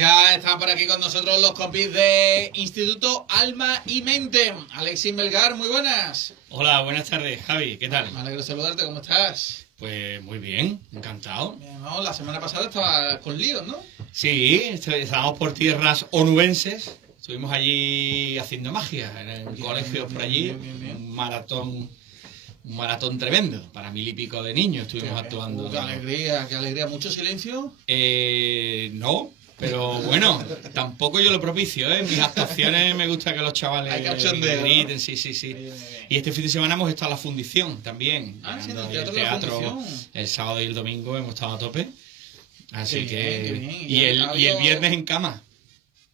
Ya están por aquí con nosotros los compis de Instituto Alma y Mente. Alexis Melgar, muy buenas. Hola, buenas tardes, Javi, ¿qué tal? Me alegro de saludarte, ¿cómo estás? Pues muy bien, encantado. No, la semana pasada estaba con líos, ¿no? Sí, estábamos por tierras onubenses. Estuvimos allí haciendo magia en el colegio por allí. Bien. Un maratón tremendo. Para 1000 y pico de niños estuvimos actuando. Qué alegría. ¿Mucho silencio? No, pero bueno, tampoco yo lo propicio, ¿eh? En mis actuaciones me gusta que los chavales Hay cachondeo, griten, ¿no? sí. Bien. Y este fin de semana hemos estado a la fundición también. Sí, en el llegando Teatro de la Fundición. el sábado y el domingo hemos estado a tope. Así Qué bien. Y el viernes en cama.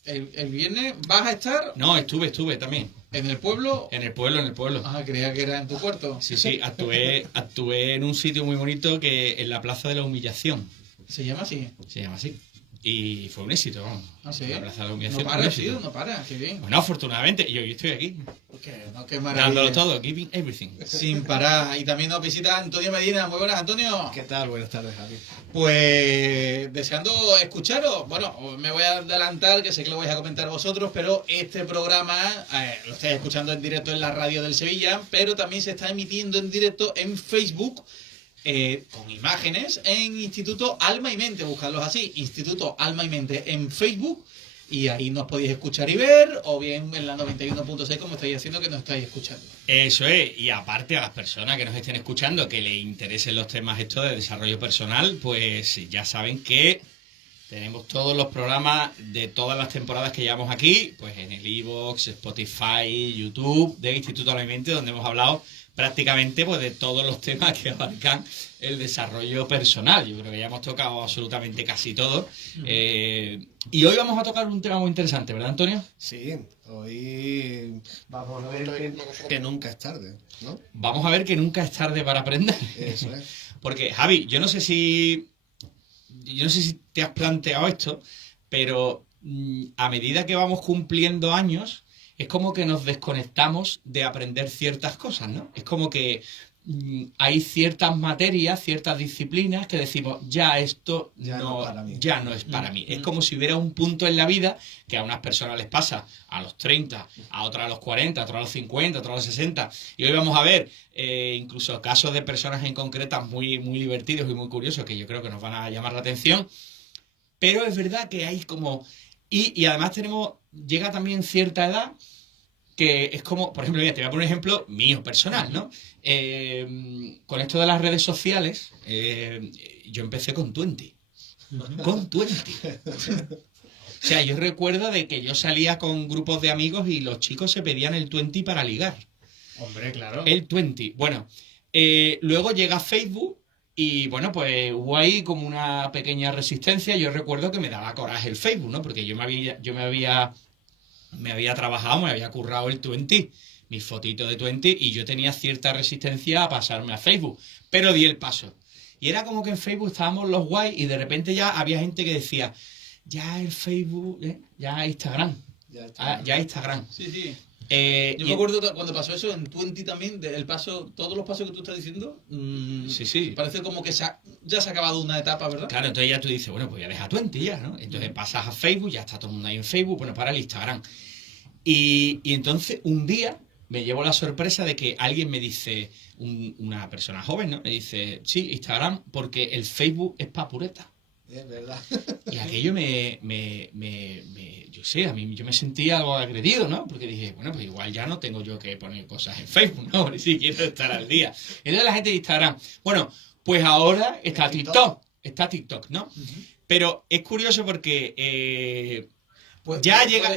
¿El viernes vas a estar? No, estuve también. ¿En el pueblo? En el pueblo. Ah, creía que era en tu cuarto. Sí, actué en un sitio muy bonito que en la Plaza de la Humillación. ¿Se llama así? Se llama así. Y fue un éxito, vamos. ¿Ah, sí? La Plaza de la No Humillación fue un para, éxito. tío, no para, qué bien. Bueno, afortunadamente, yo estoy aquí. Qué maravilla. Dándolo todo, giving everything. Sin parar. Y también nos visita Antonio Medina. Muy buenas, Antonio. ¿Qué tal? Buenas tardes, Javi. Pues deseando escucharos. Bueno, me voy a adelantar, que sé que lo vais a comentar vosotros, pero este programa lo estáis escuchando en directo en la radio del Sevilla, pero también se está emitiendo en directo en Facebook. Con imágenes en Instituto Alma y Mente, buscadlos así, Instituto Alma y Mente en Facebook, y ahí nos podéis escuchar y ver, o bien en la 91.6 como estáis haciendo, que nos estáis escuchando. Eso es, y aparte a las personas que nos estén escuchando que les interesen los temas estos de desarrollo personal, pues ya saben que tenemos todos los programas de todas las temporadas que llevamos aquí, pues en el iVoox, Spotify, YouTube de Instituto Alma y Mente, donde hemos hablado prácticamente pues de todos los temas que abarcan el desarrollo personal. Yo creo que ya hemos tocado absolutamente casi todo. Y hoy vamos a tocar un tema muy interesante, ¿verdad, Antonio? Sí, hoy vamos a ver que nunca es tarde, ¿no? Vamos a ver que nunca es tarde para aprender. Eso es. Porque, Javi, yo no sé si te has planteado esto, pero a medida que vamos cumpliendo años, es como que nos desconectamos de aprender ciertas cosas, ¿no? Es como que hay ciertas materias, ciertas disciplinas que decimos, ya esto ya no es para mí. Es como si hubiera un punto en la vida que a unas personas les pasa a los 30, a otras a los 40, a otras a los 50, a otras a los 60. Y hoy vamos a ver incluso casos de personas en concretas muy, muy divertidos y muy curiosos que yo creo que nos van a llamar la atención. Pero es verdad que hay como... Y además llega también cierta edad que es como, por ejemplo, mira, te voy a poner un ejemplo mío, personal, ¿no? Con esto de las redes sociales, yo empecé con 20. Con 20. O sea, yo recuerdo de que yo salía con grupos de amigos y los chicos se pedían el 20 para ligar. Hombre, claro. El 20. Bueno, luego llega Facebook y, bueno, pues hubo ahí como una pequeña resistencia. Yo recuerdo que me daba coraje el Facebook, ¿no? Porque yo me había trabajado, me había currado el 20, mis fotitos de 20, y yo tenía cierta resistencia a pasarme a Facebook, pero di el paso. Y era como que en Facebook estábamos los guays y de repente ya había gente que decía, ya el Facebook, ya Instagram, ya Instagram. Sí. Yo Y me acuerdo cuando pasó eso en 20 también, todos los pasos que tú estás diciendo, sí. parece como que ya se ha acabado una etapa, ¿verdad? Claro, entonces ya tú dices, bueno, pues ya deja 20 ya, ¿no? Entonces pasas a Facebook, ya está todo el mundo ahí en Facebook, bueno, para el Instagram. Y entonces un día me llevo la sorpresa de que alguien me dice, una persona joven, ¿no? Me dice, sí, Instagram, porque el Facebook es pa' pureta. Es verdad. Y aquello yo sé, yo me sentí algo agredido, ¿no? Porque dije, bueno, pues igual ya no tengo yo que poner cosas en Facebook, ¿no? Ni si quiero estar al día. Entonces la gente de Instagram, bueno, pues ahora está TikTok, ¿no? Pero es curioso porque Pues ya llega...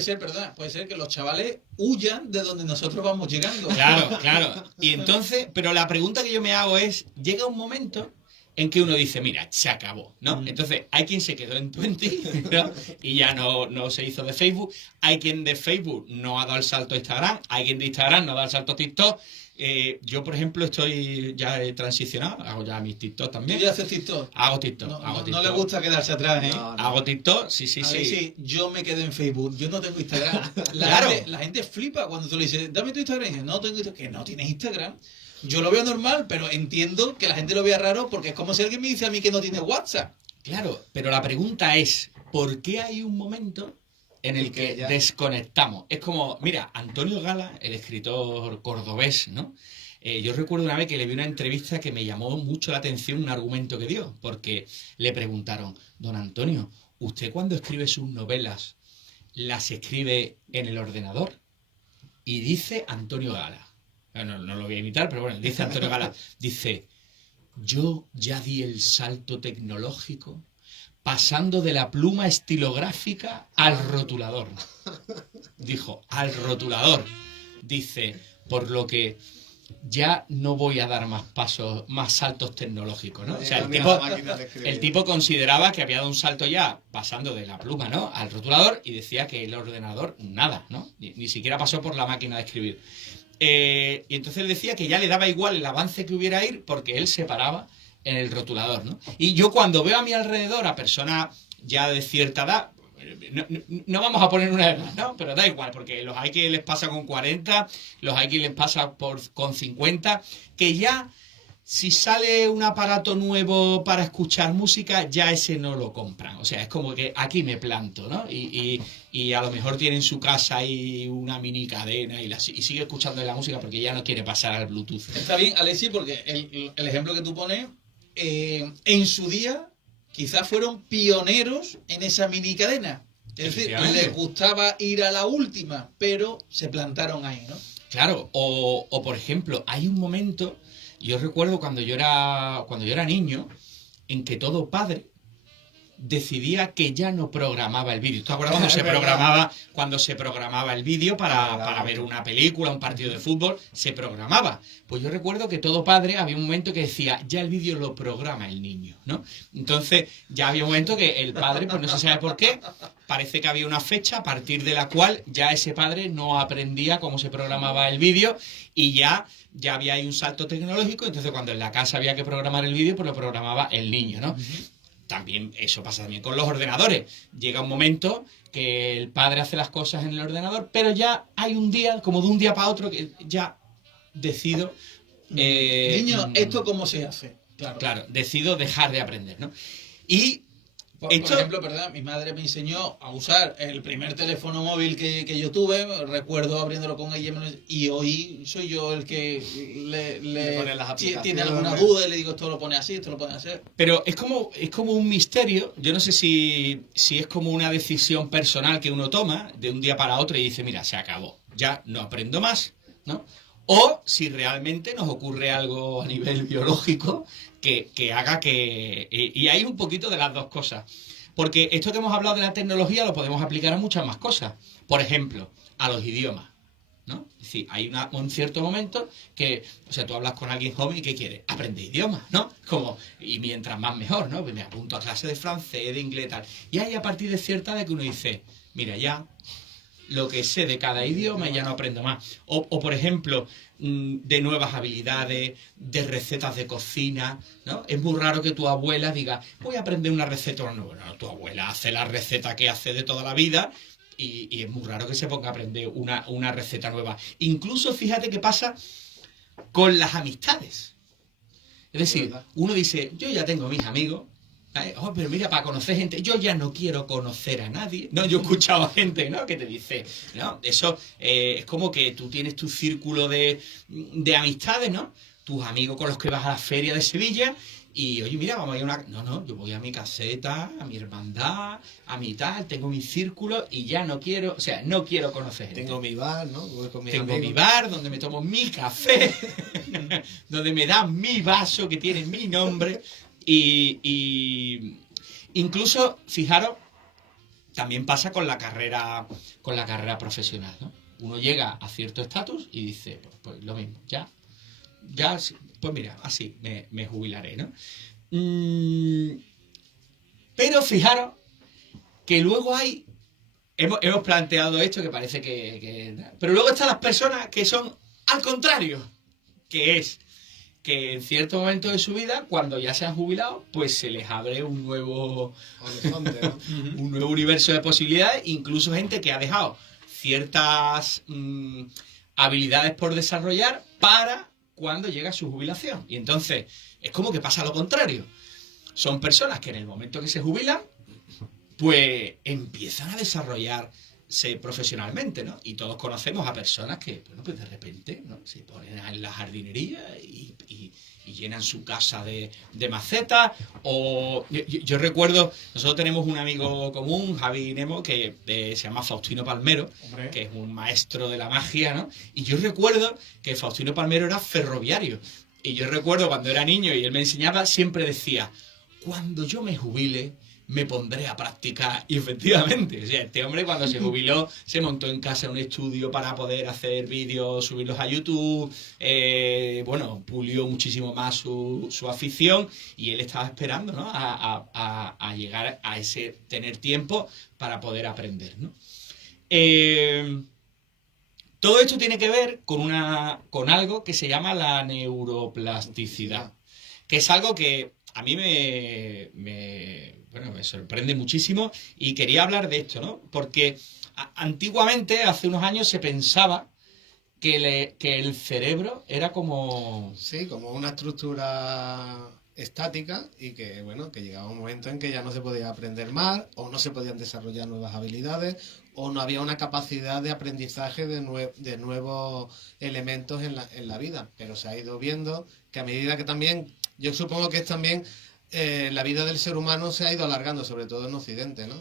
Puede ser que los chavales huyan de donde nosotros vamos llegando. Claro. Y entonces, pero la pregunta que yo me hago es, llega un momento en que uno dice, mira, se acabó, ¿no? Entonces, hay quien se quedó en 20, ¿no? Y ya no se hizo de Facebook. Hay quien de Facebook no ha dado el salto a Instagram. Hay quien de Instagram no ha dado el salto a TikTok. Yo, por ejemplo, ya he transicionado. Hago ya mis TikTok también. ¿Tú ya haces TikTok? Hago TikTok. No le gusta quedarse atrás, ¿eh? No. Hago TikTok, sí. Sí, yo me quedé en Facebook. Yo no tengo Instagram. Claro. La gente flipa cuando tú le dices, dame tu Instagram. Y dice, no tengo Instagram. Que no tienes Instagram. Yo lo veo normal, pero entiendo que la gente lo vea raro porque es como si alguien me dice a mí que no tiene WhatsApp. Claro, pero la pregunta es, ¿por qué hay un momento en el que ya... desconectamos? Es como, mira, Antonio Gala, el escritor cordobés, ¿no? Yo recuerdo una vez que le vi una entrevista que me llamó mucho la atención un argumento que dio, porque le preguntaron, don Antonio, ¿usted cuando escribe sus novelas las escribe en el ordenador? Y dice Antonio Gala, no lo voy a imitar, pero bueno, dice Antonio Gala, dice, yo ya di el salto tecnológico pasando de la pluma estilográfica al rotulador. Dijo, al rotulador. Dice, por lo que ya no voy a dar más pasos, más saltos tecnológicos, ¿no? O sea, el tipo consideraba que había dado un salto ya pasando de la pluma, ¿no?, al rotulador, y decía que el ordenador nada, ¿no? Ni siquiera pasó por la máquina de escribir. Y entonces él decía que ya le daba igual el avance que hubiera ir porque él se paraba en el rotulador, ¿no? Y yo cuando veo a mi alrededor a personas ya de cierta edad, no vamos a poner una edad, ¿no? Pero da igual, porque los hay que les pasa con 40, los hay que les pasa con 50, que ya si sale un aparato nuevo para escuchar música, ya ese no lo compran. O sea, es como que aquí me planto, ¿no? Y a lo mejor tiene en su casa ahí una mini cadena y sigue escuchando la música porque ya no quiere pasar al Bluetooth. Está bien, Alexi, porque el ejemplo que tú pones, en su día quizás fueron pioneros en esa mini cadena. Es decir, les gustaba ir a la última, pero se plantaron ahí, ¿no? Claro, o por ejemplo, hay un momento, yo recuerdo cuando yo era niño, en que todo padre decidía que ya no programaba el vídeo. ¿Te acuerdas cuando se programaba el vídeo para ver una película, un partido de fútbol? Se programaba. Pues yo recuerdo que todo padre había un momento que decía, ya el vídeo lo programa el niño, ¿no? Entonces ya había un momento que el padre, pues no se sabe por qué, parece que había una fecha a partir de la cual ya ese padre no aprendía cómo se programaba el vídeo y ya había ahí un salto tecnológico. Entonces cuando en la casa había que programar el vídeo, pues lo programaba el niño, ¿no? También eso pasa también con los ordenadores. Llega un momento que el padre hace las cosas en el ordenador, pero ya hay un día, como de un día para otro, que ya decido... Niño, ¿esto cómo se hace? Claro, decido dejar de aprender, ¿no? Y por ejemplo, perdón, mi madre me enseñó a usar el primer teléfono móvil que yo tuve, recuerdo abriéndolo con ella, y hoy soy yo el que le pone las aplicaciones. Tiene alguna duda y le digo, esto lo pone así, esto lo pone así. Pero es como un misterio. Yo no sé si es como una decisión personal que uno toma de un día para otro y dice, mira, se acabó, ya no aprendo más, ¿no? O si realmente nos ocurre algo a nivel biológico que haga que... Y hay un poquito de las dos cosas. Porque esto que hemos hablado de la tecnología lo podemos aplicar a muchas más cosas. Por ejemplo, a los idiomas, ¿no? Es decir, hay un cierto momento que, o sea, tú hablas con alguien joven y ¿qué quiere? Aprender idiomas, ¿no? Y mientras más mejor, ¿no? Pues me apunto a clases de francés, de inglés, tal. Y hay a partir de cierta edad que uno dice, mira, ya... lo que sé de cada idioma y ya no aprendo más. O por ejemplo, de nuevas habilidades, de recetas de cocina, ¿no? Es muy raro que tu abuela diga, voy a aprender una receta nueva. No, tu abuela hace la receta que hace de toda la vida y es muy raro que se ponga a aprender una receta nueva. Incluso fíjate qué pasa con las amistades. Es decir, uno dice, yo ya tengo mis amigos, oh, pero mira, para conocer gente, yo ya no quiero conocer a nadie. No, yo he escuchado a gente, ¿no?, que te dice, no, eso es como que tú tienes tu círculo de amistades, ¿no? Tus amigos con los que vas a la feria de Sevilla y, oye, mira, vamos a ir a una... No, yo voy a mi caseta, a mi hermandad, a mi tal, tengo mi círculo y ya no quiero, o sea, no quiero conocer gente. Tengo mi bar, ¿no? Voy con mis Tengo amigos. mi bar donde me tomo mi café, donde me dan mi vaso que tiene mi nombre. Y incluso, fijaros, también pasa con la carrera profesional, ¿no? Uno llega a cierto estatus y dice, pues lo mismo, ya, pues mira, así me jubilaré, ¿no? Pero fijaros que luego hemos planteado esto que parece pero luego están las personas que son al contrario, que es que en cierto momento de su vida, cuando ya se han jubilado, pues se les abre un nuevo Horizonte, ¿no? un nuevo universo de posibilidades, incluso gente que ha dejado ciertas habilidades por desarrollar para cuando llega su jubilación. Y entonces es como que pasa lo contrario. Son personas que en el momento que se jubilan, pues empiezan a desarrollarse profesionalmente, ¿no? Y todos conocemos a personas que, bueno, pues de repente, ¿no? Se ponen en la jardinería y llenan su casa de macetas. O yo recuerdo, nosotros tenemos un amigo común, Javi Nemo, que se llama Faustino Palmero, Hombre. que es un maestro de la magia, ¿no? Y yo recuerdo que Faustino Palmero era ferroviario. Y yo recuerdo cuando era niño y él me enseñaba, siempre decía, cuando yo me jubile, me pondré a practicar. Y efectivamente, o sea, este hombre cuando se jubiló se montó en casa un estudio para poder hacer vídeos, subirlos a YouTube. Bueno, pulió muchísimo más su afición y él estaba esperando, ¿no? A llegar a ese, tener tiempo para poder aprender, ¿no? Todo esto tiene que ver con algo que se llama la neuroplasticidad, que es algo que a mí bueno, me sorprende muchísimo y quería hablar de esto, ¿no? Porque antiguamente, hace unos años, se pensaba que el cerebro era como... Sí, como una estructura estática y que, bueno, que llegaba un momento en que ya no se podía aprender más o no se podían desarrollar nuevas habilidades o no había una capacidad de aprendizaje de nuevos elementos en la vida. Pero se ha ido viendo que a medida que también, yo supongo que es también la vida del ser humano se ha ido alargando, sobre todo en Occidente, ¿no?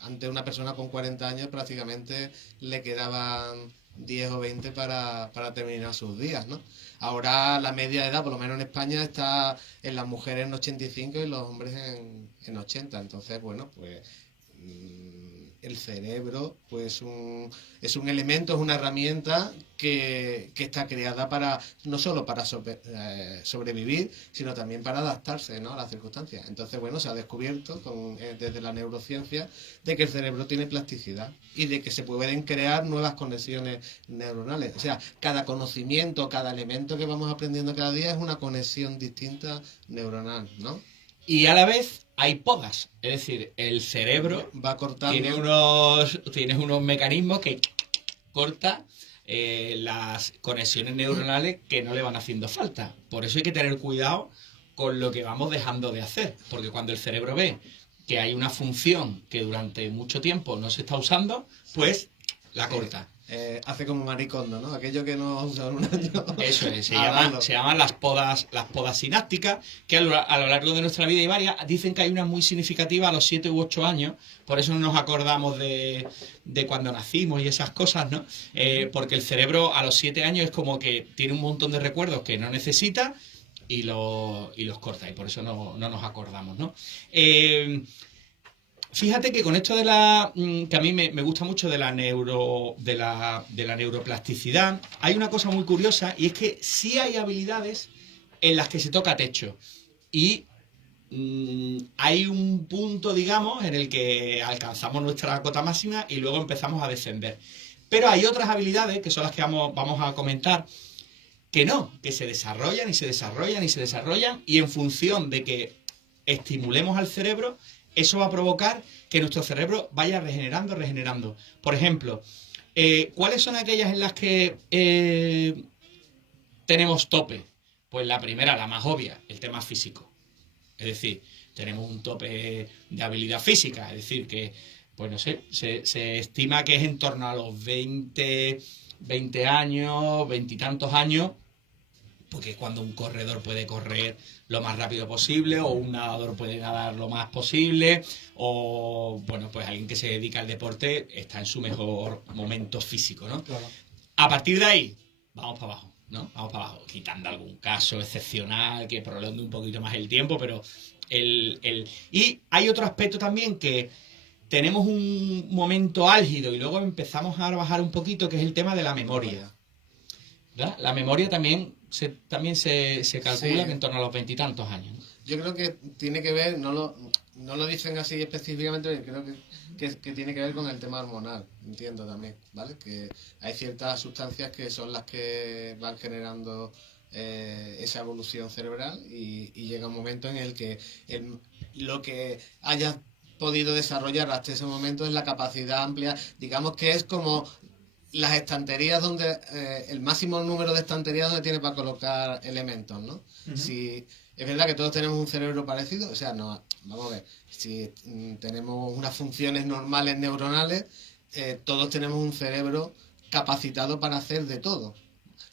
Antes una persona con 40 años prácticamente le quedaban 10 o 20 para terminar sus días, ¿no? Ahora la media de edad, por lo menos en España, está en las mujeres en 85 y los hombres en 80. Entonces, bueno, pues el cerebro pues es un elemento, es una herramienta que está creada para no solo para sobrevivir, sino también para adaptarse, ¿no? A las circunstancias. Entonces, bueno, se ha descubierto desde la neurociencia de que el cerebro tiene plasticidad y de que se pueden crear nuevas conexiones neuronales. O sea, cada conocimiento, cada elemento que vamos aprendiendo cada día es una conexión distinta neuronal, ¿no? Y a la vez hay podas, es decir, el cerebro va cortando. Tienes unos mecanismos que corta las conexiones neuronales que no le van haciendo falta. Por eso hay que tener cuidado con lo que vamos dejando de hacer, porque cuando el cerebro ve que hay una función que durante mucho tiempo no se está usando, pues la corta. Hace como Maricondo, ¿no? Aquello que no usa en un año. Eso es, se llaman las podas sinápticas, que a lo largo de nuestra vida hay varias. Dicen que hay una muy significativa a los 7 u 8 años, por eso no nos acordamos de cuando nacimos y esas cosas, ¿no? Porque el cerebro a los 7 años es como que tiene un montón de recuerdos que no necesita y los corta, y por eso no nos acordamos, ¿no? Fíjate que con esto que a mí me gusta mucho de la neuroplasticidad, hay una cosa muy curiosa, y es que sí hay habilidades en las que se toca techo. Y hay un punto, digamos, en el que alcanzamos nuestra cota máxima y luego empezamos a descender. Pero hay otras habilidades, que son las que vamos a comentar, que no, que se desarrollan y se desarrollan y se desarrollan, y en función de que estimulemos al cerebro, eso va a provocar que nuestro cerebro vaya regenerando. Por ejemplo, ¿cuáles son aquellas en las que tenemos tope? Pues la primera, la más obvia, el tema físico. Es decir, tenemos un tope de habilidad física, es decir, que, pues no sé, se estima que es en torno a los 20 años, 20 y tantos años, porque es cuando un corredor puede correr lo más rápido posible, o un nadador puede nadar lo más posible, o, bueno, pues alguien que se dedica al deporte está en su mejor momento físico, ¿no? Claro. A partir de ahí, vamos para abajo, ¿no? Vamos para abajo, quitando algún caso excepcional que prolongue un poquito más el tiempo, pero Y hay otro aspecto también, que tenemos un momento álgido y luego empezamos a bajar un poquito, que es el tema de la memoria. ¿Verdad? La memoria también se calcula que en torno a los 20 y tantos años, ¿no? Yo creo que tiene que ver, no lo dicen así específicamente, pero creo que tiene que ver con el tema hormonal, entiendo también, ¿vale? Que hay ciertas sustancias que son las que van generando esa evolución cerebral, y llega un momento en el que lo que hayas podido desarrollar hasta ese momento es la capacidad amplia, digamos que es como las estanterías donde el máximo número de estanterías donde tiene para colocar elementos, ¿no? Si es verdad que todos tenemos un cerebro parecido, o sea, no, vamos a ver, si tenemos unas funciones normales neuronales, todos tenemos un cerebro capacitado para hacer de todo.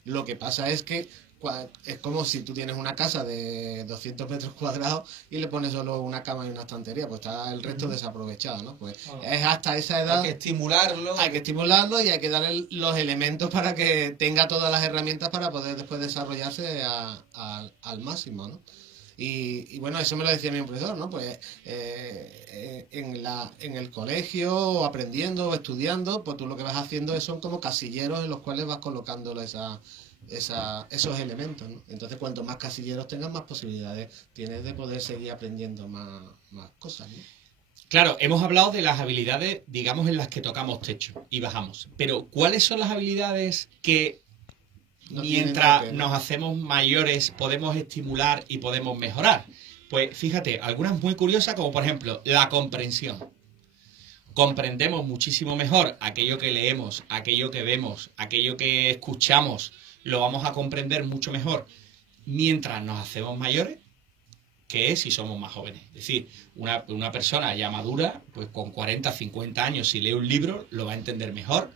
Lo que pasa es que es como si tú tienes una casa de 200 metros cuadrados y le pones solo una cama y una estantería, pues está el resto desaprovechado, ¿no? Pues es hasta esa edad. Hay que estimularlo. Hay que estimularlo y hay que darle los elementos para que tenga todas las herramientas para poder después desarrollarse al máximo, ¿no? Y bueno, eso me lo decía mi profesor, ¿no? Pues en el colegio, aprendiendo o estudiando, pues tú lo que vas haciendo son como casilleros en los cuales vas colocando esos elementos, ¿no? Entonces, cuanto más casilleros tengas, más posibilidades tienes de poder seguir aprendiendo más cosas, ¿no? Claro, hemos hablado de las habilidades, digamos, en las que tocamos techo y bajamos. Pero, ¿cuáles son las habilidades que No mientras tienen nos hacemos mayores podemos estimular y podemos mejorar? Pues fíjate, algunas muy curiosas, como por ejemplo la comprensión. Comprendemos muchísimo mejor aquello que leemos, aquello que vemos, aquello que escuchamos, lo vamos a comprender mucho mejor mientras nos hacemos mayores que si somos más jóvenes. Es decir, una persona ya madura, pues con 40, 50 años, si lee un libro, lo va a entender mejor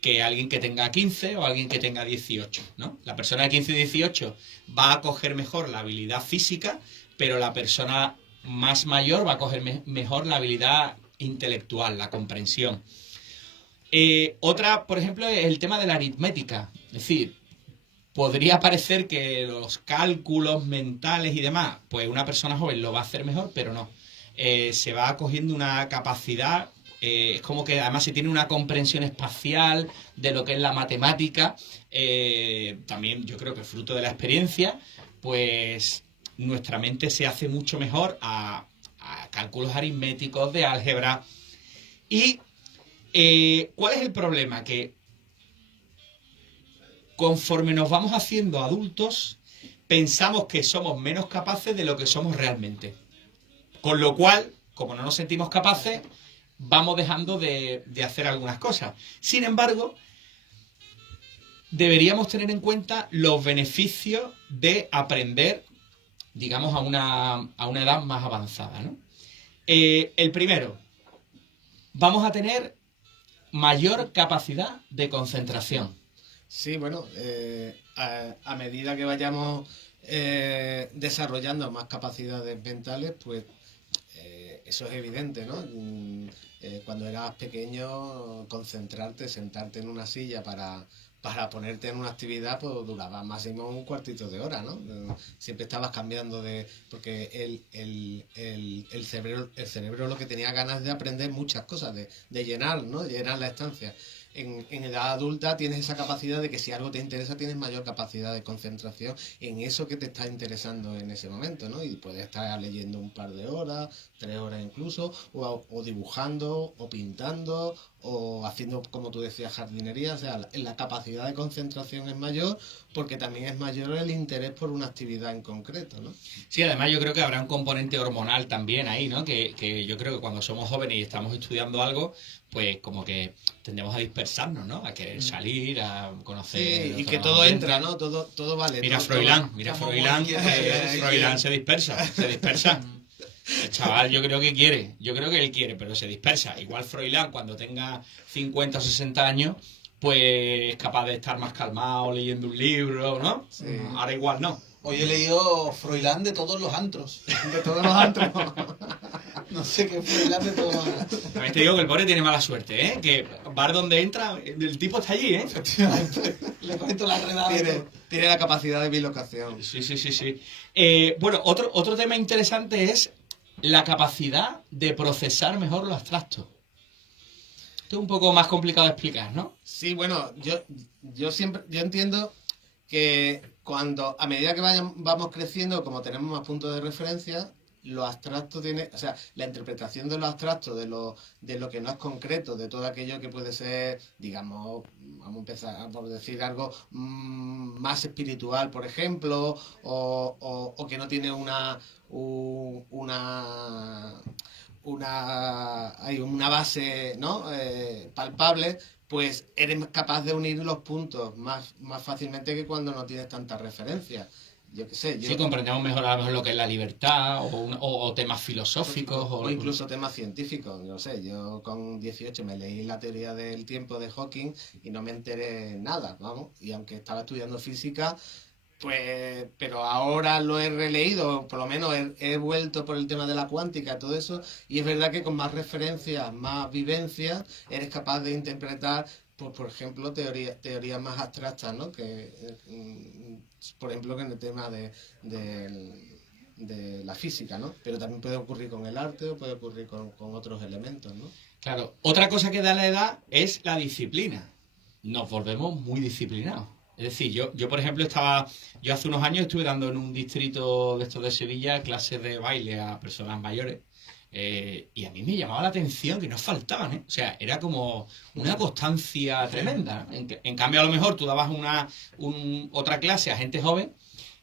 que alguien que tenga 15 o alguien que tenga 18, ¿no? La persona de 15 y 18 va a coger mejor la habilidad física, pero la persona más mayor va a coger mejor la habilidad intelectual, la comprensión. Otra, por ejemplo, es el tema de la aritmética. Es decir, podría parecer que los cálculos mentales y demás, pues una persona joven lo va a hacer mejor, pero no. Se va cogiendo una capacidad, es como que además se tiene una comprensión espacial de lo que es la matemática, también yo creo que fruto de la experiencia, pues nuestra mente se hace mucho mejor a cálculos aritméticos, de álgebra. ¿Y cuál es el problema? Que conforme nos vamos haciendo adultos, pensamos que somos menos capaces de lo que somos realmente. Con lo cual, como no nos sentimos capaces, vamos dejando de hacer algunas cosas. Sin embargo, deberíamos tener en cuenta los beneficios de aprender, digamos, a una edad más avanzada, ¿no? El primero, vamos a tener mayor capacidad de concentración. Sí, bueno, a medida que vayamos desarrollando más capacidades mentales, pues eso es evidente, ¿no? Cuando eras pequeño, concentrarte, sentarte en una silla para ponerte en una actividad, pues duraba máximo un cuartito de hora, ¿no? Siempre estabas cambiando porque el cerebro lo que tenía ganas de aprender muchas cosas, de llenar, ¿no? Llenar la estancia. En edad adulta tienes esa capacidad de que si algo te interesa tienes mayor capacidad de concentración en eso que te está interesando en ese momento, ¿no? Y puedes estar leyendo un par de horas, 3 horas incluso, o dibujando, o pintando, o haciendo, como tú decías, jardinería. O sea, la capacidad de concentración es mayor porque también es mayor el interés por una actividad en concreto, ¿no? Sí, además yo creo que habrá un componente hormonal también ahí, ¿no? Que yo creo que cuando somos jóvenes y estamos estudiando algo, pues como que tendemos a dispersarnos, ¿no? A querer salir, a conocer. Sí, y que todo entra, ¿no? Todo vale. Mira todo, Froilán, todo. mira Froilán, Froilán se dispersa. El chaval yo creo que él quiere, pero se dispersa. Igual Froilán cuando tenga 50 o 60 años, pues es capaz de estar más calmado leyendo un libro, ¿no? Sí. Ahora igual no. Hoy he leído Froilán de todos los antros. De todos los antros. No sé qué Froilán de todos los antros. También te digo que el pobre tiene mala suerte, ¿eh? Que bar donde entra, el tipo está allí, ¿eh? Efectivamente. Le cuento la redada. Tiene la capacidad de bilocación. Sí. Bueno, otro tema interesante es la capacidad de procesar mejor lo abstracto. Esto es un poco más complicado de explicar, ¿no? Sí, bueno, yo entiendo que a medida que vamos creciendo, como tenemos más puntos de referencia, lo abstracto o sea, la interpretación de lo abstracto, de lo que no es concreto, de todo aquello que puede ser, digamos, vamos a empezar por decir algo más espiritual, por ejemplo, o que no tiene hay una base, ¿no? Palpable, pues eres capaz de unir los puntos más fácilmente que cuando no tienes tantas referencias. Yo qué sé, Sí, comprendemos mejor a lo mejor lo que es la libertad o temas filosóficos. o incluso temas científicos. No sé, yo con 18 me leí la teoría del tiempo de Hawking y no me enteré nada, vamos. Y aunque estaba estudiando física, pues, pero ahora lo he releído, por lo menos he vuelto por el tema de la cuántica, todo eso, y es verdad que con más referencias, más vivencias, eres capaz de interpretar, pues, por ejemplo, teorías más abstractas, ¿no? Por ejemplo, que en el tema de la física, ¿no? Pero también puede ocurrir con el arte o puede ocurrir con otros elementos, ¿no? Claro, otra cosa que da la edad es la disciplina. Nos volvemos muy disciplinados. Es decir, yo por ejemplo yo hace unos años estuve dando en un distrito de estos de Sevilla clases de baile a personas mayores. Y a mí me llamaba la atención que no faltaban, ¿eh? O sea, era como una constancia tremenda. En cambio, a lo mejor tú dabas otra clase a gente joven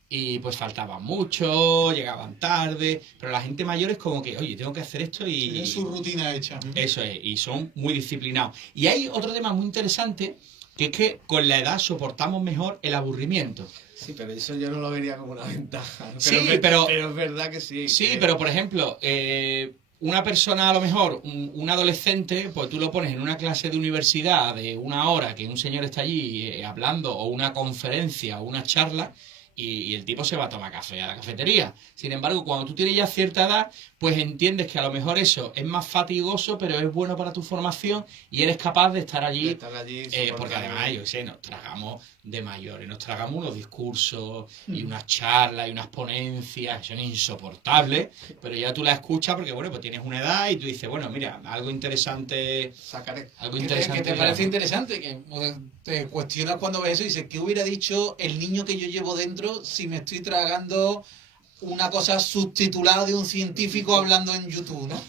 y pues faltaban mucho, llegaban tarde, pero la gente mayor es como que, oye, tengo que hacer esto y... Tienen su rutina hecha. Eso es, y son muy disciplinados. Y hay otro tema muy interesante, que es que con la edad soportamos mejor el aburrimiento. Sí, pero eso yo no lo vería como una ventaja. Pero es verdad que sí. Sí, pero por ejemplo, una persona a lo mejor, un adolescente, pues tú lo pones en una clase de universidad de 1 hora, que un señor está allí hablando, o una conferencia, o una charla, y el tipo se va a tomar café a la cafetería. Sin embargo, cuando tú tienes ya cierta edad, pues entiendes que a lo mejor eso es más fatigoso, pero es bueno para tu formación y eres capaz de estar allí. Porque además, yo sé, nos tragamos de mayores, nos tragamos unos discursos y unas charlas y unas ponencias que son insoportables, pero ya tú la escuchas porque, bueno, pues tienes una edad y tú dices, bueno, mira, algo interesante. Sacaré. Algo Que interesante. te parece interesante, que te cuestionas cuando ves eso y dices, ¿qué hubiera dicho el niño que yo llevo dentro si me estoy tragando una cosa subtitulada de un científico hablando en YouTube, ¿no?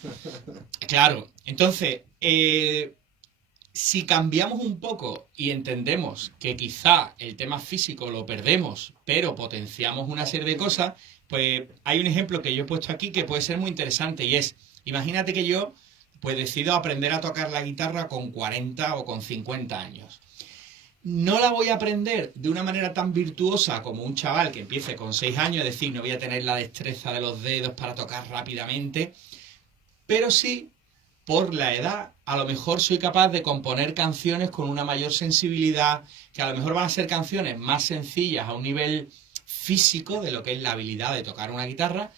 Claro, entonces, si cambiamos un poco y entendemos que quizá el tema físico lo perdemos, pero potenciamos una serie de cosas, pues hay un ejemplo que yo he puesto aquí que puede ser muy interesante y es, imagínate que yo pues decido aprender a tocar la guitarra con 40 o con 50 años. No la voy a aprender de una manera tan virtuosa como un chaval que empiece con 6 años, es decir, no voy a tener la destreza de los dedos para tocar rápidamente, pero sí, por la edad, a lo mejor soy capaz de componer canciones con una mayor sensibilidad, que a lo mejor van a ser canciones más sencillas a un nivel físico de lo que es la habilidad de tocar una guitarra,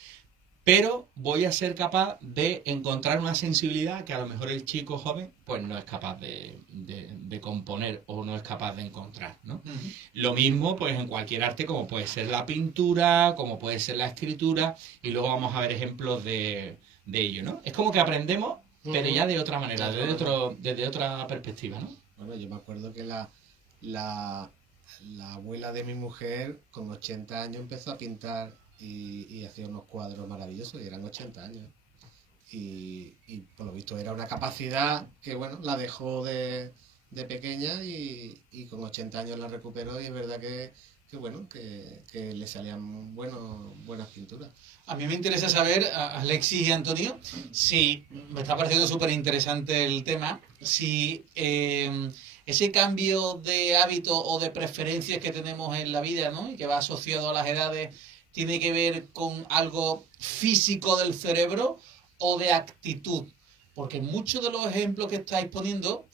pero voy a ser capaz de encontrar una sensibilidad que a lo mejor el chico joven pues no es capaz de componer o no es capaz de encontrar, ¿no? Uh-huh. Lo mismo pues en cualquier arte como puede ser la pintura, como puede ser la escritura y luego vamos a ver ejemplos de ello, ¿no? Es como que aprendemos pero ya de otra manera, desde otra perspectiva, ¿no? Bueno, yo me acuerdo que la abuela de mi mujer con 80 años empezó a pintar y hacía unos cuadros maravillosos y eran 80 años. Y por lo visto era una capacidad que, bueno, la dejó de pequeña y con 80 años la recuperó y es verdad que le salían buenas pinturas. A mí me interesa saber, Alexis y Antonio, si me está pareciendo súper interesante el tema, si ese cambio de hábito o de preferencias que tenemos en la vida, ¿no? Y que va asociado a las edades, tiene que ver con algo físico del cerebro o de actitud. Porque muchos de los ejemplos que estáis poniendo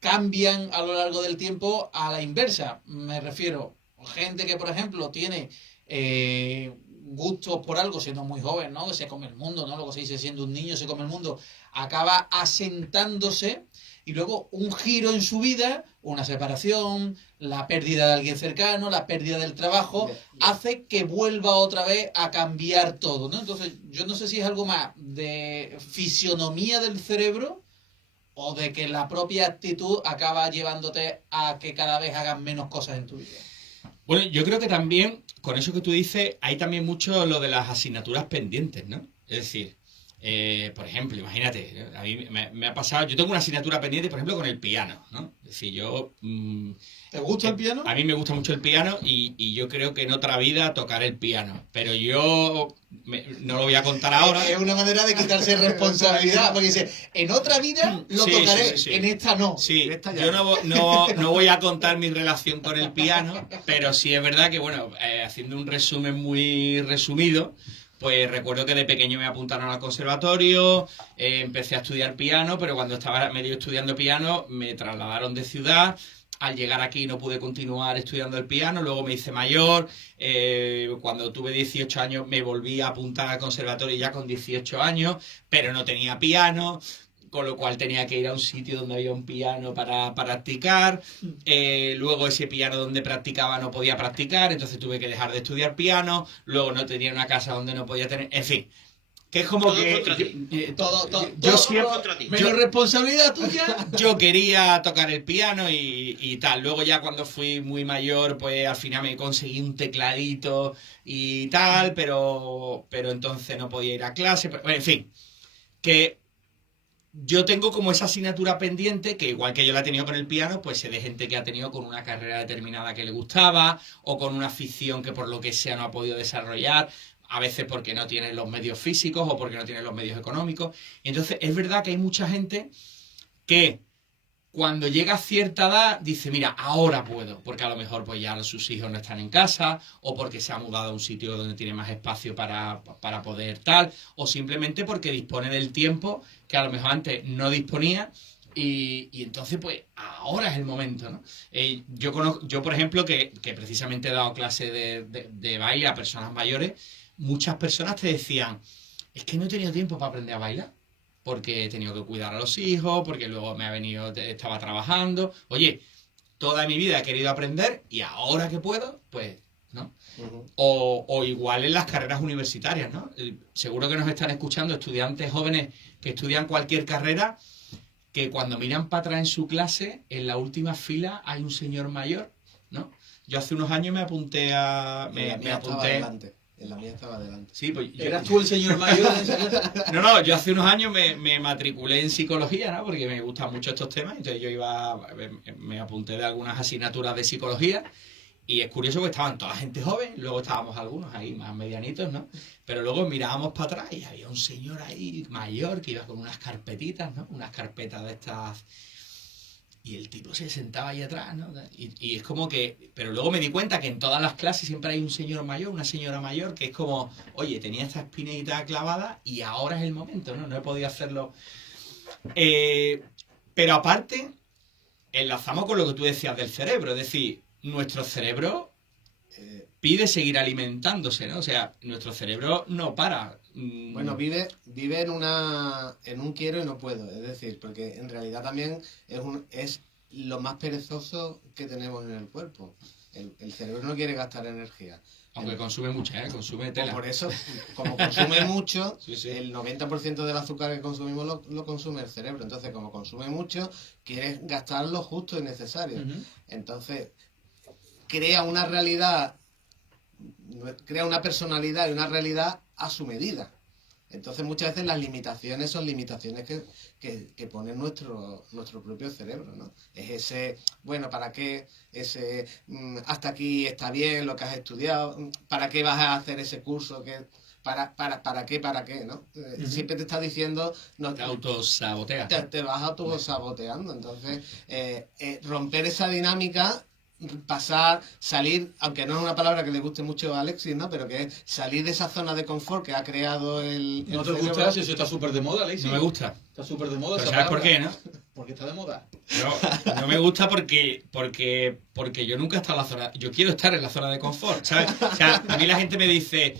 cambian a lo largo del tiempo a la inversa. Me refiero a gente que, por ejemplo, tiene gustos por algo siendo muy joven, ¿no? Que se come el mundo, ¿no? Lo que se dice siendo un niño se come el mundo, acaba asentándose y luego un giro en su vida, una separación, la pérdida de alguien cercano, la pérdida del trabajo, hace que vuelva otra vez a cambiar todo, ¿no? Entonces, yo no sé si es algo más de fisionomía del cerebro o de que la propia actitud acaba llevándote a que cada vez hagas menos cosas en tu vida. Bueno, yo creo que también, con eso que tú dices, hay también mucho lo de las asignaturas pendientes, ¿no? Es decir, Por ejemplo, imagínate, a mí me ha pasado, yo tengo una asignatura pendiente, por ejemplo, con el piano, ¿no? Es decir, yo... ¿Te gusta el piano? A mí me gusta mucho el piano y yo creo que en otra vida tocaré el piano, pero yo no lo voy a contar ahora. Es una manera de quitarse responsabilidad, porque dice, en otra vida lo Sí, tocaré, sí. en esta no. Sí, En esta ya. yo no voy a contar mi relación con el piano, pero sí es verdad que, bueno, haciendo un resumen muy resumido, pues recuerdo que de pequeño me apuntaron al conservatorio, empecé a estudiar piano, pero cuando estaba medio estudiando piano me trasladaron de ciudad. Al llegar aquí no pude continuar estudiando el piano, luego me hice mayor, cuando tuve 18 años me volví a apuntar al conservatorio ya con 18 años, pero no tenía piano, con lo cual tenía que ir a un sitio donde había un piano para practicar, luego ese piano donde practicaba no podía practicar, entonces tuve que dejar de estudiar piano, luego no tenía una casa donde no podía tener, en fin. Que es como Todo que contra ti. Todo siempre- contra ti. menos responsabilidad tuya. yo quería tocar el piano y tal. Luego ya cuando fui muy mayor, pues al final me conseguí un tecladito y tal, pero entonces no podía ir a clase. Bueno, en fin, que yo tengo como esa asignatura pendiente, que igual que yo la he tenido con el piano, pues sé de gente que ha tenido con una carrera determinada que le gustaba o con una afición que por lo que sea no ha podido desarrollar. A veces porque no tienen los medios físicos o porque no tienen los medios económicos. Entonces, es verdad que hay mucha gente que cuando llega a cierta edad dice, mira, ahora puedo, porque a lo mejor pues ya sus hijos no están en casa, o porque se ha mudado a un sitio donde tiene más espacio para poder tal, o simplemente porque dispone del tiempo que a lo mejor antes no disponía. Y entonces, pues, ahora es el momento, ¿no? Yo, por ejemplo, que precisamente he dado clase de baile a personas mayores, muchas personas te decían, es que no he tenido tiempo para aprender a bailar, porque he tenido que cuidar a los hijos, porque luego estaba trabajando. Oye, toda mi vida he querido aprender y ahora que puedo, pues, ¿no? O igual en las carreras universitarias, ¿no? Seguro que nos están escuchando estudiantes jóvenes que estudian cualquier carrera, que cuando miran para atrás en su clase, en la última fila hay un señor mayor, ¿no? Yo hace unos años me apunté a... En la Me mía estaba apunté... adelante. En la mía estaba adelante. Sí, pues ¿Eras tú el señor mayor de esa clase? No, yo hace unos años me matriculé en psicología, ¿no? Porque me gustan mucho estos temas, entonces me apunté de algunas asignaturas de psicología y es curioso que estaban toda la gente joven, luego estábamos algunos ahí más medianitos, ¿no? Pero luego mirábamos para atrás y había un señor ahí mayor que iba con unas carpetitas, ¿no? Unas carpetas de estas... Y el tipo se sentaba ahí atrás, ¿no? Y es como que... Pero luego me di cuenta que en todas las clases siempre hay un señor mayor, una señora mayor, que es como, oye, tenía esta espinita clavada y ahora es el momento, ¿no? No he podido hacerlo. Pero aparte, enlazamos con lo que tú decías del cerebro. Es decir, nuestro cerebro pide seguir alimentándose, ¿no? O sea, nuestro cerebro no para. Bueno, vive en un quiero y no puedo. Es decir, porque en realidad también es lo más perezoso que tenemos en el cuerpo. El cerebro no quiere gastar energía. Aunque consume mucha, consume tela. Por eso, como consume mucho, Sí, sí. el 90% del azúcar que consumimos lo consume el cerebro. Entonces, como consume mucho, quiere gastar lo justo y necesario. Entonces, crea una realidad, crea una personalidad y una realidad a su medida. Entonces, muchas veces las limitaciones son limitaciones que pone nuestro propio cerebro, ¿no? Es ese, bueno, ¿para qué? Ese, hasta aquí está bien lo que has estudiado, ¿para qué vas a hacer ese curso? ¿Para qué? ¿No? Siempre te está diciendo... No, Te autosabotea. te vas autosaboteando. Entonces, romper esa dinámica... salir, aunque no es una palabra que le guste mucho a Alexis, ¿no? Pero que es salir de esa zona de confort que ha creado el ¿No te cerebro. gusta? Si eso está súper de moda, Alexis. No me gusta. Está súper de moda Pero esa ¿sabes por palabra. qué, no? Porque está de moda. No me gusta porque yo nunca he estado en la zona... Yo quiero estar en la zona de confort, ¿sabes? O sea, a mí la gente me dice...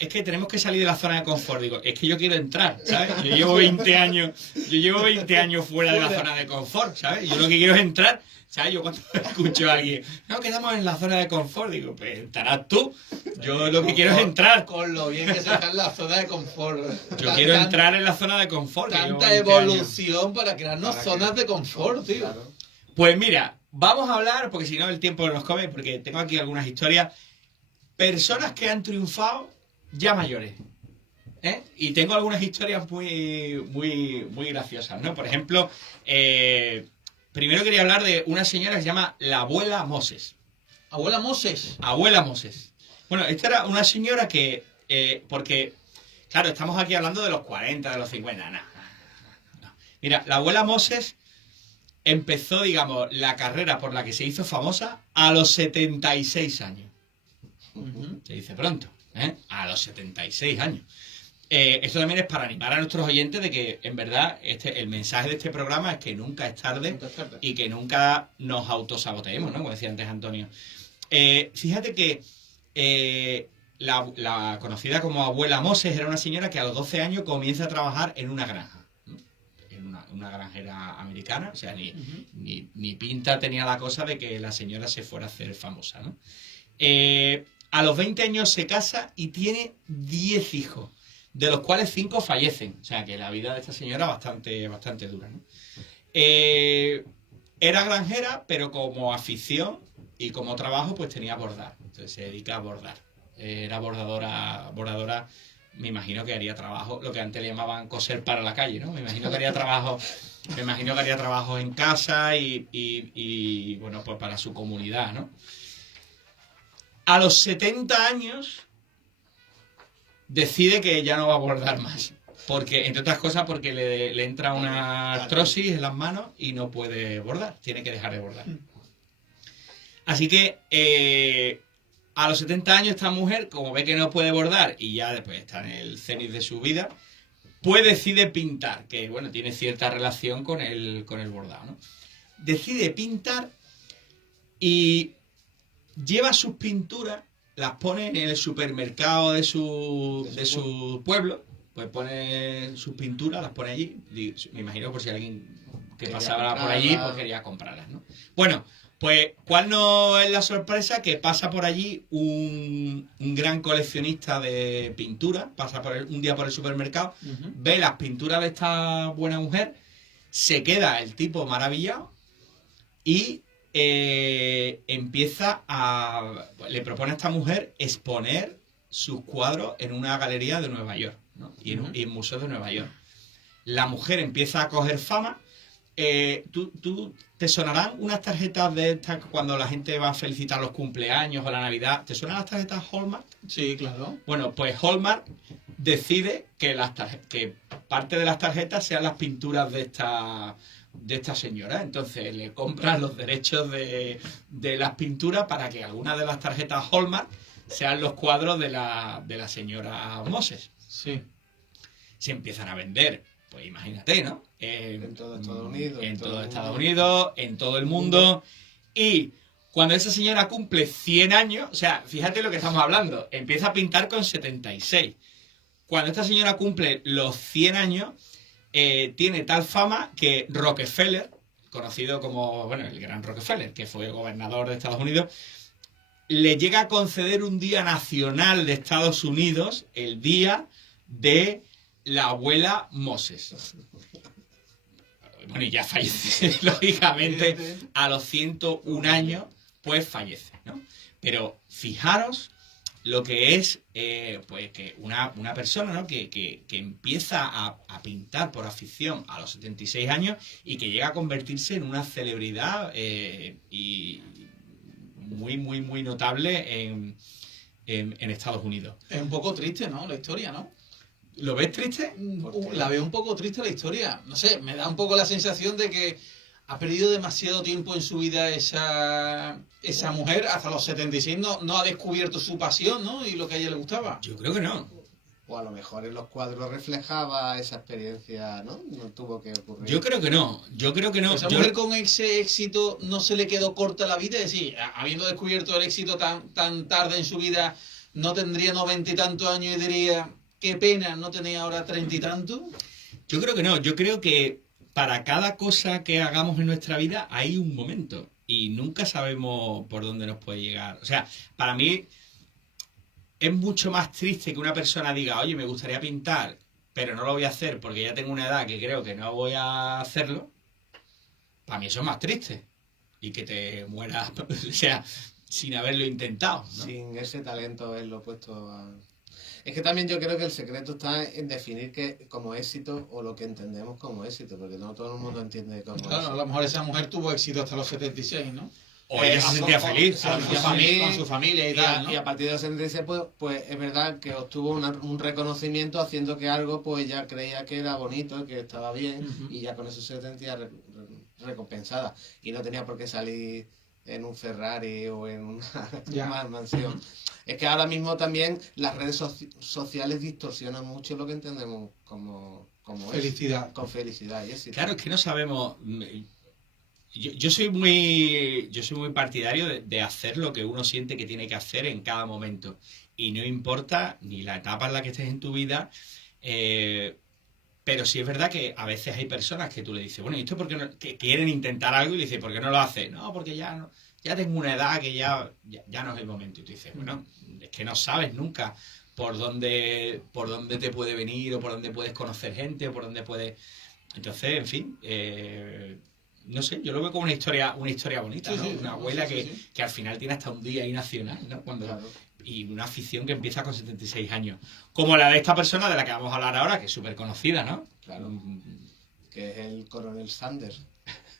Es que tenemos que salir de la zona de confort. Digo, es que yo quiero entrar, ¿sabes? Yo llevo 20 años fuera de la zona de confort, ¿sabes? Yo lo que quiero es entrar, ¿sabes? Yo cuando escucho a alguien, no, quedamos en la zona de confort, digo, pues entrarás tú. Yo lo que quiero es entrar. Con lo bien que se está en la zona de confort. Yo quiero entrar en la zona de confort. que llevo Tanta 20 años. evolución para crearnos zonas de confort, tío. Claro. Pues mira, vamos a hablar, porque si no el tiempo nos come, porque tengo aquí algunas historias. Personas que han triunfado ya mayores. Y tengo algunas historias muy graciosas, ¿no? Por ejemplo, primero quería hablar de una señora que se llama la abuela Moses. Abuela Moses. Abuela Moses. Bueno, esta era una señora que, porque, claro, estamos aquí hablando de los 40, de los 50, no. Mira, la abuela Moses empezó, digamos, la carrera por la que se hizo famosa a los 76 años. Se dice pronto, a los 76 años. Esto también es para animar a nuestros oyentes de que, en verdad, el mensaje de este programa es que nunca es tarde y que nunca nos autosaboteemos, ¿no? Como decía antes Antonio. Fíjate que la conocida como abuela Moses era una señora que a los 12 años comienza a trabajar en una granja. En una granjera americana. O sea, ni pinta tenía la cosa de que la señora se fuera a hacer famosa, ¿no? A los 20 años se casa y tiene 10 hijos, de los cuales 5 fallecen. O sea, que la vida de esta señora bastante dura, ¿no? Era granjera, pero como afición y como trabajo, pues tenía bordar. Entonces se dedica a bordar. Era bordadora, me imagino que haría trabajo, lo que antes le llamaban coser para la calle, ¿no? Me imagino que haría trabajo en casa y bueno, pues para su comunidad, ¿no? A los 70 años decide que ya no va a bordar más. Porque, entre otras cosas, porque le entra una artrosis en las manos y no puede bordar. Tiene que dejar de bordar. Así que a los 70 años esta mujer, como ve que no puede bordar y ya después está en el cenit de su vida, pues decide pintar, que bueno, tiene cierta relación con el bordado, ¿no? Decide pintar y lleva sus pinturas, las pone en el supermercado de su pueblo, pues pone sus pinturas, las pone allí. Me imagino por si alguien que pasaba por allí pues quería comprarlas, ¿no? Bueno, pues ¿cuál no es la sorpresa? Que pasa por allí un gran coleccionista de pinturas, pasa un día por el supermercado, ve las pinturas de esta buena mujer, se queda el tipo maravillado y le propone a esta mujer exponer sus cuadros en una galería de Nueva York, ¿no? Y en museos de Nueva York. La mujer empieza a coger fama. ¿Tú te sonarán unas tarjetas de estas cuando la gente va a felicitar los cumpleaños o la Navidad? ¿Te suenan las tarjetas Hallmark? Sí, claro. Bueno, pues Hallmark decide que parte de las tarjetas sean las pinturas de esta señora. Entonces le compran los derechos de las pinturas para que algunas de las tarjetas Hallmark sean los cuadros de la señora Moses. Sí. Se empiezan a vender, pues imagínate, ¿no? En todo Estados Unidos. En todo Estados Unidos, en todo el mundo. Y cuando esa señora cumple 100 años, o sea, fíjate lo que estamos hablando, empieza a pintar con 76. Cuando esta señora cumple los 100 años, tiene tal fama que Rockefeller, conocido como, bueno, el gran Rockefeller, que fue gobernador de Estados Unidos, le llega a conceder un día nacional de Estados Unidos, el día de la abuela Moses. Bueno, y ya fallece, lógicamente, a los 101 años, pues fallece, ¿no? Pero fijaros lo que es, pues que una persona, ¿no? que empieza a pintar por afición a los 76 años y que llega a convertirse en una celebridad y muy notable en Estados Unidos. Es un poco triste, ¿no? La historia, ¿no? ¿Lo ves triste? La veo un poco triste la historia. No sé, me da un poco la sensación de que ha perdido demasiado tiempo en su vida esa mujer. Hasta los 76 no ha descubierto su pasión, ¿no? Y lo que a ella le gustaba. Yo creo que no. O a lo mejor en los cuadros reflejaba esa experiencia, ¿no? No tuvo que ocurrir. Yo creo que no. Esa mujer con ese éxito no se le quedó corta la vida. Es decir, habiendo descubierto el éxito tan tarde en su vida, no tendría 90 y tantos años y diría, qué pena, no tenía ahora 30 y tantos. Yo creo que no. Yo creo que para cada cosa que hagamos en nuestra vida hay un momento. Y nunca sabemos por dónde nos puede llegar. O sea, para mí es mucho más triste que una persona diga, oye, me gustaría pintar, pero no lo voy a hacer porque ya tengo una edad que creo que no voy a hacerlo. Para mí eso es más triste. Y que te mueras, o sea, sin haberlo intentado, ¿no? Sin ese talento haberlo puesto Es que también yo creo que el secreto está en definir qué como éxito o lo que entendemos como éxito, porque no todo el mundo entiende como Claro, a éxito. lo mejor esa mujer tuvo éxito hasta los 76, ¿no? O ella se sentía feliz. sí, Con su familia y tal, ¿no? Y a partir de los 76, pues es verdad que obtuvo un reconocimiento haciendo que algo, pues ya creía que era bonito, que estaba bien, Ujú. y ya con eso se sentía recompensada. Y no tenía por qué salir en un Ferrari o en una Ya. mansión. Es que ahora mismo también las redes sociales distorsionan mucho lo que entendemos como Felicidad. con felicidad y éxito. Claro, es que no sabemos. Yo soy muy partidario de hacer lo que uno siente que tiene que hacer en cada momento. Y no importa ni la etapa en la que estés en tu vida. Pero sí es verdad que a veces hay personas que tú le dices, bueno, ¿y esto por qué no? Que quieren intentar algo y le dices, ¿por qué no lo haces? No, porque ya no, ya tengo una edad que ya no es el momento. Y tú dices, bueno, es que no sabes nunca por dónde te puede venir o por dónde puedes conocer gente o por dónde puedes. Entonces, en fin, no sé, yo lo veo como una historia bonita, Sí, ¿no? sí, Una sí, abuela sí, que, sí. que al final tiene hasta un día ahí nacional, ¿no? Claro. Y una afición que empieza con 76 años. Como la de esta persona de la que vamos a hablar ahora, que es súper conocida, ¿no? Claro. Que es el coronel Sanders,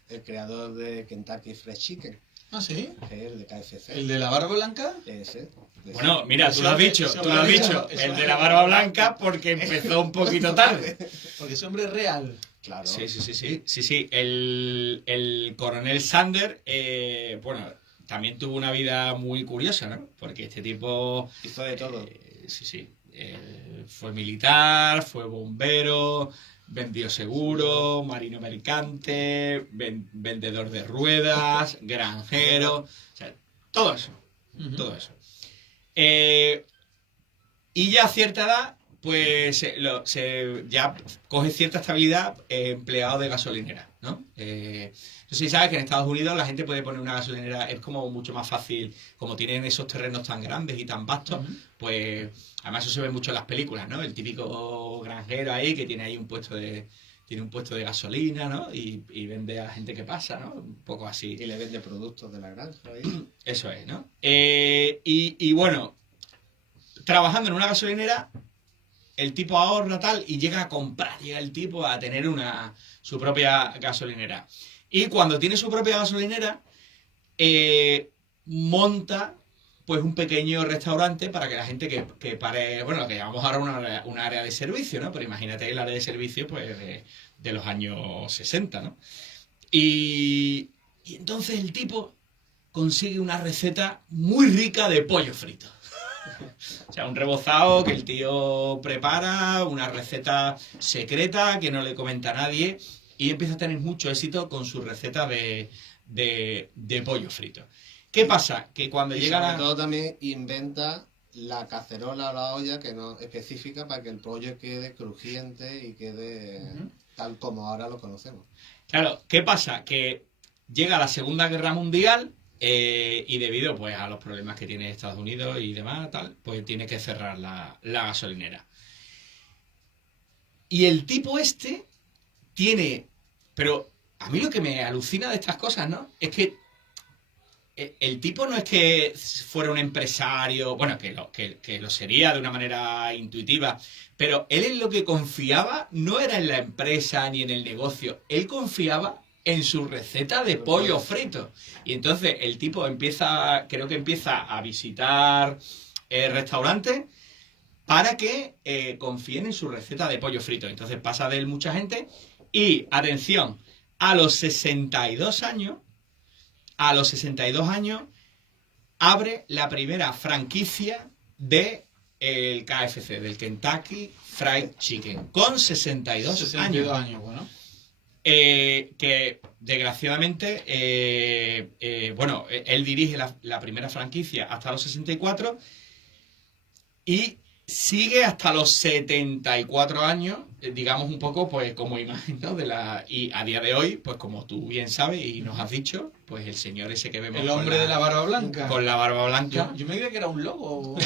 el creador de Kentucky Fried Chicken, Ah, sí. el de KFC. ¿El de la barba blanca? Ese. Bueno, mira, tú Eso lo has hace- dicho, eso tú lo has hace- dicho, eso el hace- de la barba blanca porque empezó un poquito tarde. Porque ese hombre es real. Claro. Sí. El coronel Sanders, bueno, también tuvo una vida muy curiosa, ¿no? Porque este tipo... Hizo de todo. Fue militar, fue bombero, vendió seguro, marino mercante, vendedor de ruedas, granjero, o sea, todo eso, Ujú. todo eso. Y ya a cierta edad, pues ya coge cierta estabilidad empleado de gasolinera, ¿no? No sé si sabes que en Estados Unidos la gente puede poner una gasolinera, es como mucho más fácil, como tienen esos terrenos tan grandes y tan vastos, Ujú. pues además eso se ve mucho en las películas, ¿no? El típico granjero ahí que tiene ahí un puesto de gasolina, ¿no? Y vende a la gente que pasa, ¿no? Un poco así. Y le vende productos de la granja ahí. Eso es, ¿no? Y bueno, trabajando en una gasolinera, el tipo ahorra tal y llega el tipo a tener su propia gasolinera. Y cuando tiene su propia gasolinera, monta pues un pequeño restaurante para que la gente que pare, bueno, lo que llamamos ahora un área de servicio, ¿no? Pero imagínate el área de servicio pues de los años 60, ¿no? Y entonces el tipo consigue una receta muy rica de pollo frito. O sea, un rebozado que el tío prepara, una receta secreta que no le comenta a nadie y empieza a tener mucho éxito con su receta de pollo frito. ¿Qué pasa? Que cuando Y llega sobre la... todo también inventa la cacerola o la olla que no específica para que el pollo quede crujiente y quede Ujú. tal como ahora lo conocemos. Claro, ¿qué pasa? Que llega la Segunda Guerra Mundial y debido pues a los problemas que tiene Estados Unidos y demás, tal, pues tiene que cerrar la gasolinera. Y el tipo este tiene... Pero a mí lo que me alucina de estas cosas, ¿no? Es que el tipo no es que fuera un empresario, bueno, que lo sería de una manera intuitiva, pero él en lo que confiaba no era en la empresa ni en el negocio, él confiaba en su receta de pollo frito. Y entonces el tipo creo que empieza a visitar restaurantes para que confíen en su receta de pollo frito. Entonces pasa de él mucha gente y, atención, a los 62 años, abre la primera franquicia de el KFC, del Kentucky Fried Chicken, con 62 62 años. años, bueno. Que desgraciadamente, bueno, él dirige la primera franquicia hasta los 64 y sigue hasta los 74 años, digamos un poco pues como imagen, ¿no? Y a día de hoy, pues como tú bien sabes y nos has dicho, pues el señor ese que vemos El hombre de la barba blanca. con la barba blanca. Yo me creía que era un lobo.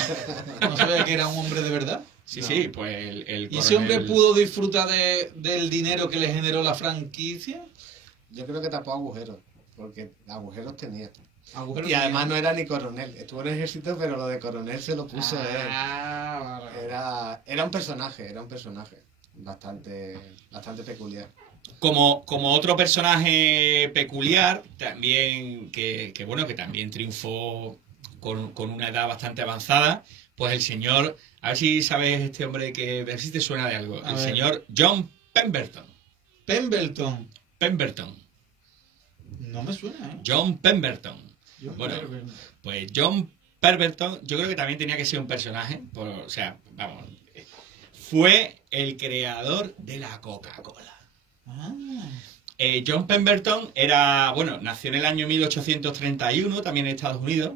No sabía que era un hombre de verdad. Sí, No. sí, pues el ¿Y ese hombre coronel- pudo disfrutar del dinero que le generó la franquicia? Yo creo que tapó agujeros, porque agujeros tenía. Y además no era ni coronel. Estuvo en el ejército, pero lo de coronel se lo puso él. Vale. Era un personaje bastante peculiar. Como otro personaje peculiar, también que también triunfó con una edad bastante avanzada, pues el señor, a ver si sabes este hombre, a ver si te suena de algo, el señor John Pemberton. Pemberton. No me suena, ¿eh? John Pemberton. Pues John Pemberton, yo creo que también tenía que ser un personaje, fue el creador de la Coca-Cola. John Pemberton nació en el año 1831, también en Estados Unidos.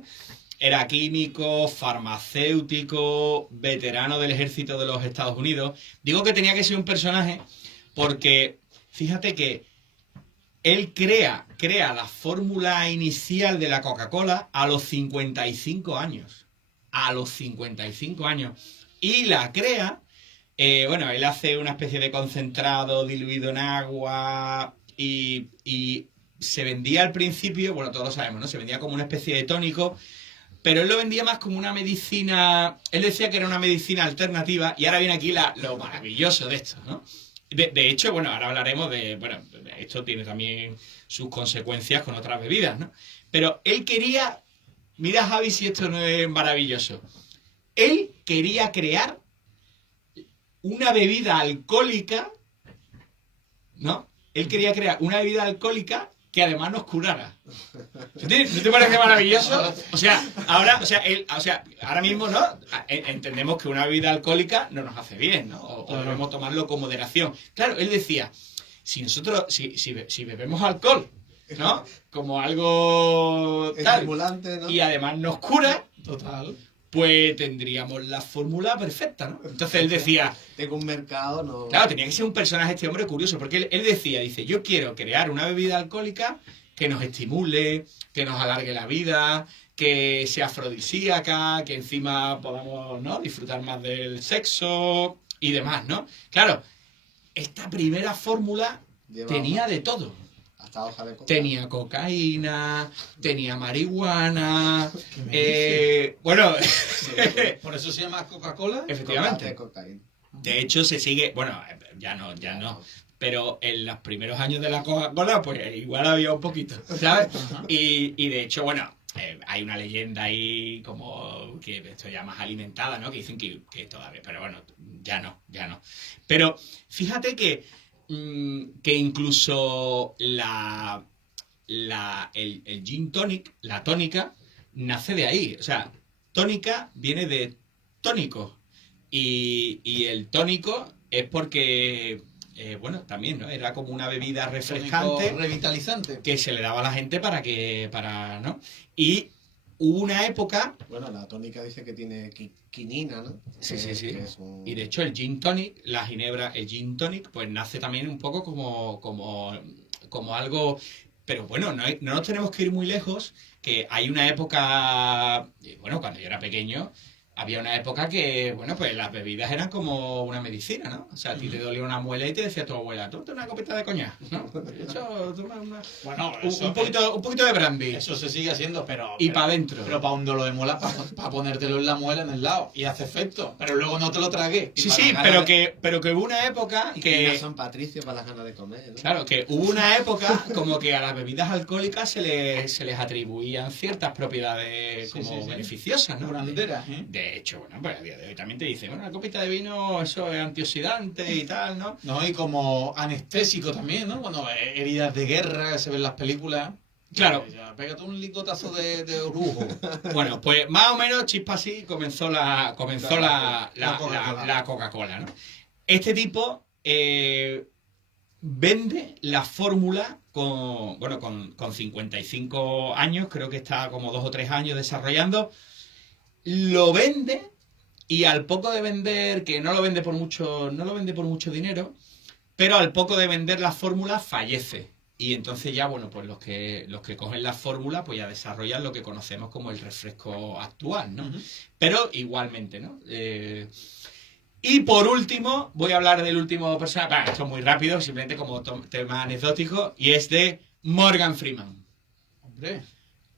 Era químico, farmacéutico, veterano del ejército de los Estados Unidos. Digo que tenía que ser un personaje porque, fíjate que él crea la fórmula inicial de la Coca-Cola a los 55 años. A los 55 años. Y la crea, él hace una especie de concentrado diluido en agua y se vendía al principio, todos lo sabemos, ¿no? Se vendía como una especie de tónico, pero él lo vendía más como una medicina. Él decía que era una medicina alternativa y ahora viene aquí lo maravilloso de esto, ¿no? De hecho, ahora hablaremos esto tiene también sus consecuencias con otras bebidas, ¿no? Pero él quería, mira Javi si esto no es maravilloso, él quería crear una bebida alcohólica, ¿no? Él quería crear una bebida alcohólica que además nos curara. ¿No te parece maravilloso? Ahora mismo, ¿no? Entendemos que una bebida alcohólica no nos hace bien, ¿no? O debemos tomarlo con moderación. Claro, él decía, si nosotros, si bebemos alcohol, ¿no? Como algo tal, estimulante, ¿no? Y además nos cura, Total. pues tendríamos la fórmula perfecta, ¿no? Entonces él decía... Tengo un mercado, no... Claro, tenía que ser un personaje este hombre curioso, porque él decía, yo quiero crear una bebida alcohólica que nos estimule, que nos alargue la vida, que sea afrodisíaca, que encima podamos, ¿no?, disfrutar más del sexo y demás, ¿no? Claro, esta primera fórmula tenía de todo. Hasta hoja de coca. Tenía cocaína, tenía marihuana, ¿Por eso se llama Coca-Cola? efectivamente. Cocaína. De hecho, se sigue, ya no, pero en los primeros años de la Coca-Cola, pues igual había un poquito, ¿sabes? Y de hecho, hay una leyenda ahí como que esto ya más alimentada, ¿no? Que dicen que todavía, pero ya no. Pero fíjate que incluso el gin tonic, la tónica, nace de ahí. O sea, tónica viene de tónico. Y el tónico es porque, también, ¿no? Era como una bebida refrescante. Revitalizante. Que se le daba a la gente ¿no? Y hubo una época... la tónica dice que tiene quinina, ¿no? Sí. Que Y de hecho el gin tonic, la ginebra, el gin tonic, pues nace también un poco como algo... Pero no nos tenemos que ir muy lejos, que hay una época... cuando yo era pequeño... Había una época que, pues las bebidas eran como una medicina, ¿no? O sea, a ti te dolía una muela y te decía tu abuela, tómate una copita de coñac, ¿no? De hecho, toma un poquito de brandy. Eso se sigue haciendo, pero para adentro. Pero para un dolor de muela, para ponértelo en la muela en el lado. Y hace efecto. Pero luego no te lo tragué. Sí, pero que hubo una época que... Son patricios para las ganas de comer, ¿no? Claro, que hubo una época como que a las bebidas alcohólicas se les atribuían ciertas propiedades como beneficiosas, ¿no? Branderas, ¿eh? De hecho, pues a día de hoy también te dicen, una copita de vino, eso es antioxidante y tal, ¿no? No, y como anestésico también, ¿no? Heridas de guerra que se ven en las películas. Claro. Ya, pégate un licotazo de orujo. Pues más o menos chispa así comenzó la Coca-Cola, ¿no? Este tipo vende la fórmula con 55 años, creo que está como 2 o 3 años desarrollando. Lo vende y al poco de vender, que no lo vende por mucho dinero, pero al poco de vender la fórmula fallece. Y entonces ya, pues los que cogen la fórmula, pues ya desarrollan lo que conocemos como el refresco actual, ¿no? Pero igualmente, ¿no? Y por último, voy a hablar del último personaje. Esto es muy rápido, simplemente como tema anecdótico, y es de Morgan Freeman. Hombre.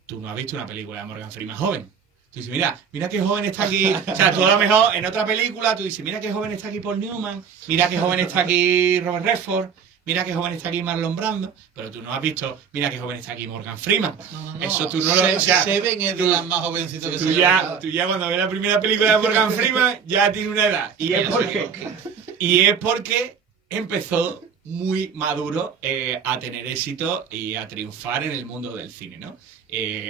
tú no has visto una película de Morgan Freeman joven. Tú dices, mira qué joven está aquí. O sea, tú a lo mejor en otra película tú dices, mira qué joven está aquí Paul Newman, mira qué joven está aquí Robert Redford, mira qué joven está aquí Marlon Brando, pero tú no has visto, mira qué joven está aquí Morgan Freeman. No. Eso tú no lo... O sea, Seven es de las más jovencitas que tú ya cuando ves la primera película de Morgan Freeman ya tiene una edad. Y es porque empezó muy maduro a tener éxito y a triunfar en el mundo del cine, ¿no?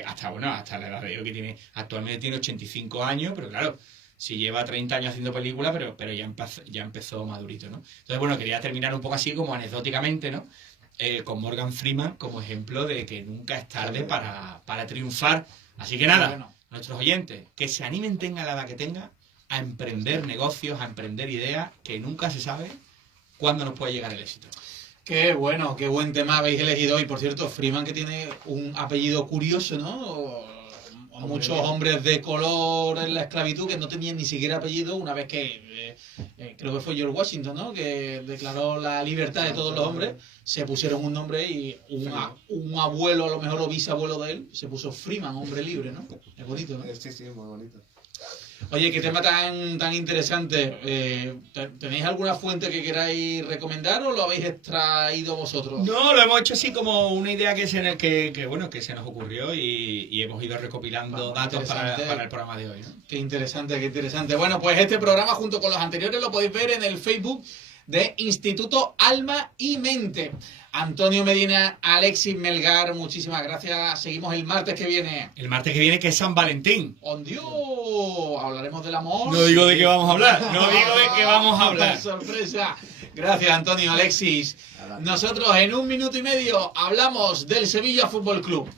Hasta la edad de hoy que tiene, actualmente tiene 85 años, pero claro, si lleva 30 años haciendo películas, pero ya empezó madurito, ¿no? Entonces, bueno, quería terminar un poco así como anecdóticamente, ¿no? Con Morgan Freeman como ejemplo de que nunca es tarde para triunfar. Así que nada, bueno, nuestros oyentes, que se animen, tengan la edad que tengan, a emprender negocios, a emprender ideas, que nunca se sabe cuándo nos puede llegar el éxito. Qué bueno, qué buen tema habéis elegido. Y por cierto, Freeman, que tiene un apellido curioso, ¿no? Muchos hombres de color en la esclavitud que no tenían ni siquiera apellido, una vez que creo que fue George Washington, ¿no? Que declaró la libertad de todos los hombres, se pusieron un nombre y un abuelo, a lo mejor o bisabuelo de él, se puso Freeman, hombre libre, ¿no? Es bonito, ¿no? Sí, muy bonito. Oye, qué tema tan interesante. ¿Tenéis alguna fuente que queráis recomendar o lo habéis extraído vosotros? No, lo hemos hecho así como una idea que se nos ocurrió y hemos ido recopilando datos para el programa de hoy, ¿no? Qué interesante, qué interesante. Bueno, pues este programa junto con los anteriores lo podéis ver en el Facebook de Instituto Alma y Mente. Antonio Medina, Alexis Melgar, muchísimas gracias. Seguimos el martes que viene. El martes que viene, que es San Valentín. ¡Oh, Dios! Hablaremos del amor. No digo de qué vamos a hablar. No digo de qué vamos a hablar. ¡Sorpresa! Gracias, Antonio, Alexis. Nosotros en 1 minuto y medio hablamos del Sevilla Fútbol Club.